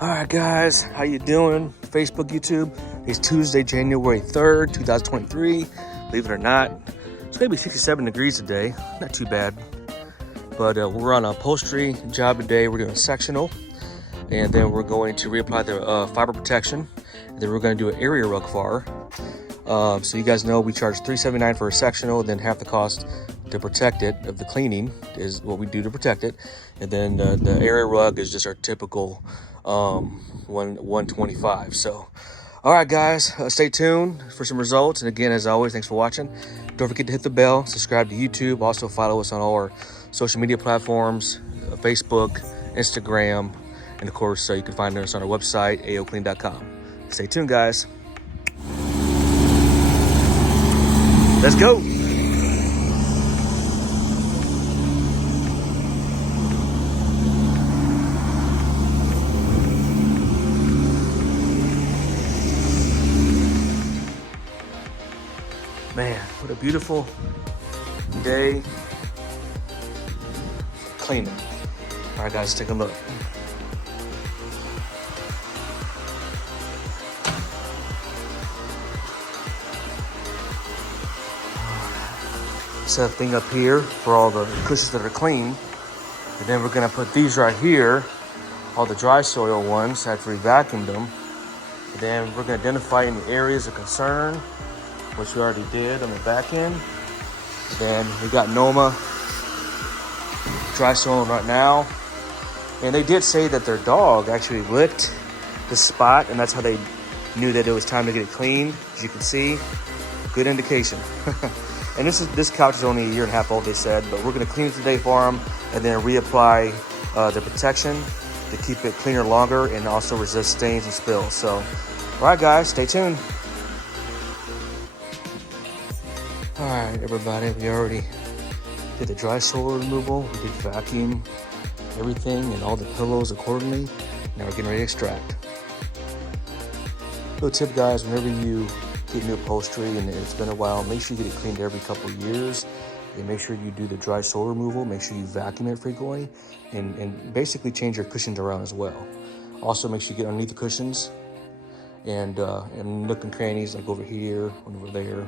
All right, guys, how you doing? Facebook, YouTube. It's Tuesday, January 3rd, 2023. Believe it or not, it's gonna be 67 degrees today. Not too bad. But we're on a upholstery job today. We're doing a sectional, and then we're going to reapply the fiber protection. And then we're going to do an area rug FAR. So you guys know we charge $379 for a sectional, then half the cost to protect it of the cleaning is what we do to protect it, and then the area rug is just our typical 125. So all right, guys, stay tuned for some results. And again, as always, thanks for watching. Don't forget to hit the bell, subscribe to YouTube, also follow us on all our social media platforms, Facebook, Instagram, and of course you can find us on our website, aoclean.com. Stay tuned, guys. Let's go. Man, what a beautiful day for cleaning. All right, guys, take a look. Set a thing up here for all the cushions that are clean. And then we're gonna put these right here, all the dry soil ones after we vacuumed them. And then we're gonna identify any areas of concern, which we already did on the back end. And then we got Noma dry soil right now. And they did say that their dog actually licked the spot, and that's how they knew that it was time to get it cleaned. As you can see, good indication. And this couch is only a year and a half old, they said, but we're gonna clean it today for them and then reapply the protection to keep it cleaner longer and also resist stains and spills. So, all right, guys, stay tuned. All right, everybody, we already did the dry soil removal. We did vacuum everything and all the pillows accordingly. Now we're getting ready to extract. Little tip, guys, whenever you get new upholstery and it's been a while, make sure you get it cleaned every couple of years, and make sure you do the dry soil removal. Make sure you vacuum it frequently, and basically change your cushions around as well. Also, make sure you get underneath the cushions and nook and crannies, like over here and over there,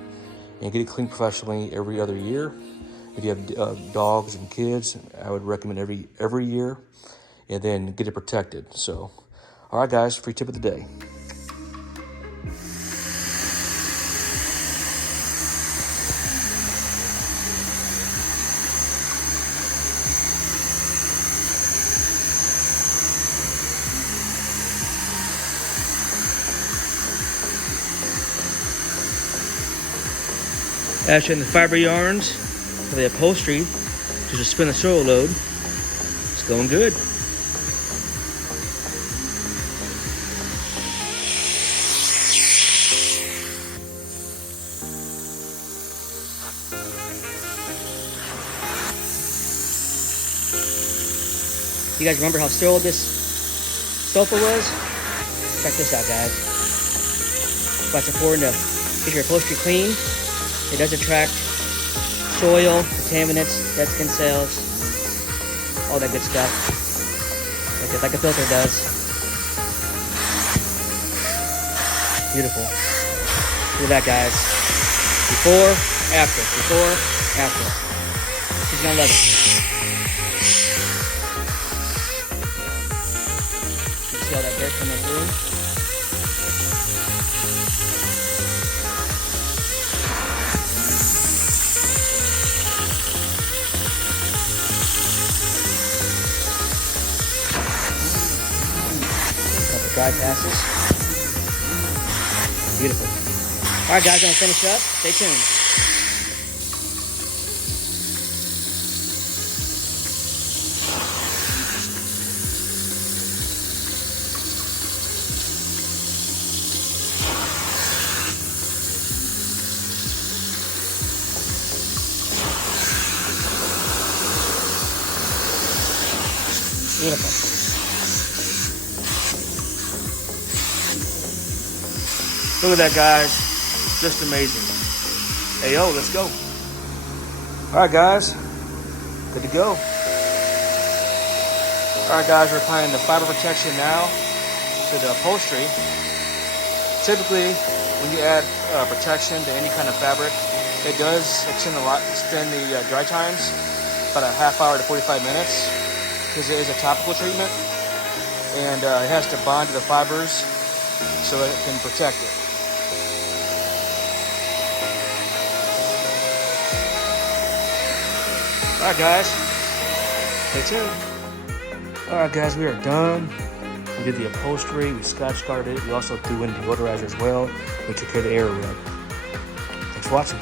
and get it cleaned professionally every other year. If you have dogs and kids, I would recommend every year, and then get it protected. So, all right, guys, free tip of the day. Actually, in the fiber yarns for the upholstery to just spin the soil load. It's going good. You guys remember how sterile this sofa was? Check this out, guys. Why it's important to get your upholstery clean. It does attract soil, contaminants, dead skin cells, all that good stuff, like a filter does. Beautiful. Look at that, guys. Before, after. She's gonna love it. You can see all that dirt coming through. Dry passes. Beautiful. All right, guys, I'm gonna finish up. Stay tuned. Beautiful. Look at that, guys. Just amazing. Hey, yo, let's go. All right, guys. Good to go. All right, guys, we're applying the fiber protection now. to the upholstery, typically when you add protection to any kind of fabric, it does extend the dry times about a half hour to 45 minutes because it is a topical treatment, and it has to bond to the fibers so that it can protect it. Alright guys, stay tuned. Alright guys, we are done. We did the upholstery, we scotch guarded it, we also threw in deodorizer as well. We took care of the air rub. Thanks for watching.